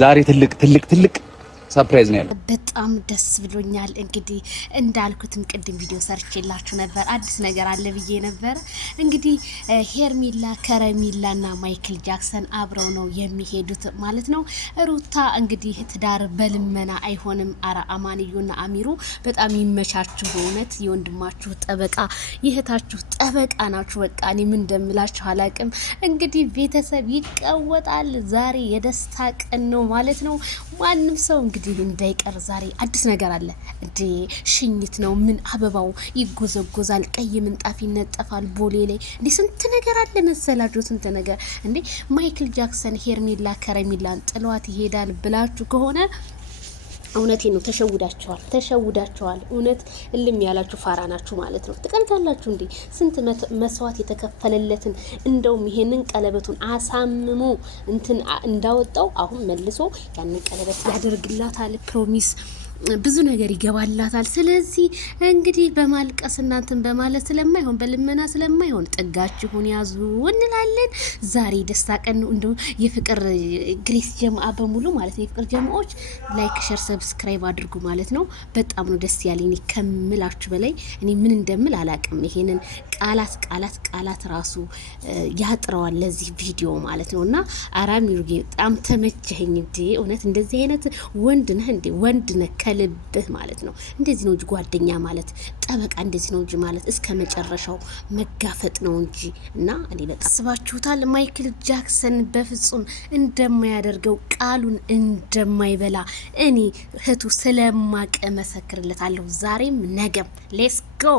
ዛሬ ትልቅ ሰርፕራይዝ ነው ያለው። በጣም ደስ ብሎኛል። እንግዲህ እንዳልኩትም ቅድም ቪዲዮ ሰርቼላችሁ ነበር፣ አዲስ ነገር አለ ብዬ ነበር። እንግዲህ ሄርሜላ ከረሜላና ማይክል ጃክሰን አብረው ነው የሚሄዱት ማለት ነው። ሩታ እንግዲህ ትዳር በልመና አይሆንም። አረ አማንዩና አሚሩ በጣም ይመቻችሁ። በእውነት የወንድማችሁ ጠበቃ የእህታችሁ ጠበቃ ናችሁ። በቃ እኔ ምን እንደምላችሁ አላቅም። እንግዲህ ቤተሰብ ይቀወጣል። ዛሬ የደስታ ቀን ነው ማለት ነው። ማንም ሰው እንግዲህ እንዳይቀር ዛሬ አዲስ ነገር አለ እንዴ! ሽኝት ነው። ምን አበባው ይጎዘጎዛል፣ ቀይ ምንጣፍ ይነጠፋል ቦሌ ላይ እንዴ! ስንት ነገር አለ መሰላችሁ፣ ስንት ነገር እንዴ! ማይክል ጃክሰን ሄርሜላ ከረሜላን ጥሏት ይሄዳል ብላችሁ ከሆነ እውነቴ ነው፣ ተሸውዳቸዋል። እውነት እልም ያላችሁ ፋራ ናችሁ ማለት ነው። ትቀልታላችሁ እንዴ! ስንት መስዋዕት የተከፈለለትን እንደውም ይሄንን ቀለበቱን አሳምሞ እንትን እንዳወጣው አሁን መልሶ ያንን ቀለበት ያደርግላታል። ፕሮሚስ ብዙ ነገር ይገባላታል። ስለዚህ እንግዲህ በማልቀስ እናንተን በማለት ስለማይሆን በልመና ስለማይሆን ጥጋችሁን ያዙ እንላለን። ዛሬ ደስታ ቀን ነው። እንደው የፍቅር ግሬስ ጀማአ በሙሉ ማለት ነው፣ የፍቅር ጀማዎች ላይክ፣ ሼር፣ ሰብስክራይብ አድርጉ ማለት ነው። በጣም ነው ደስ ያለኝ ከምላችሁ በላይ እኔ ምን እንደምል አላቅም። ይሄንን ቃላት ራሱ ያጥረዋል ለዚህ ቪዲዮ ማለት ነውና አራሚሩ በጣም ተመቸኝ እንዴ! እውነት እንደዚህ አይነት ወንድ ነህ እንዴ? ወንድ ነህ ከልብህ ማለት ነው። እንደዚህ ነው እንጂ ጓደኛ ማለት ጠበቃ እንደዚህ ነው እንጂ ማለት እስከ መጨረሻው መጋፈጥ ነው እንጂ። እና እኔ በጣም አስባችሁታል። ማይክል ጃክሰን በፍጹም እንደማያደርገው ቃሉን እንደማይበላ እኔ እህቱ ስለማቀ መሰክርለታለሁ። ዛሬም ነገም ሌትስ ጎ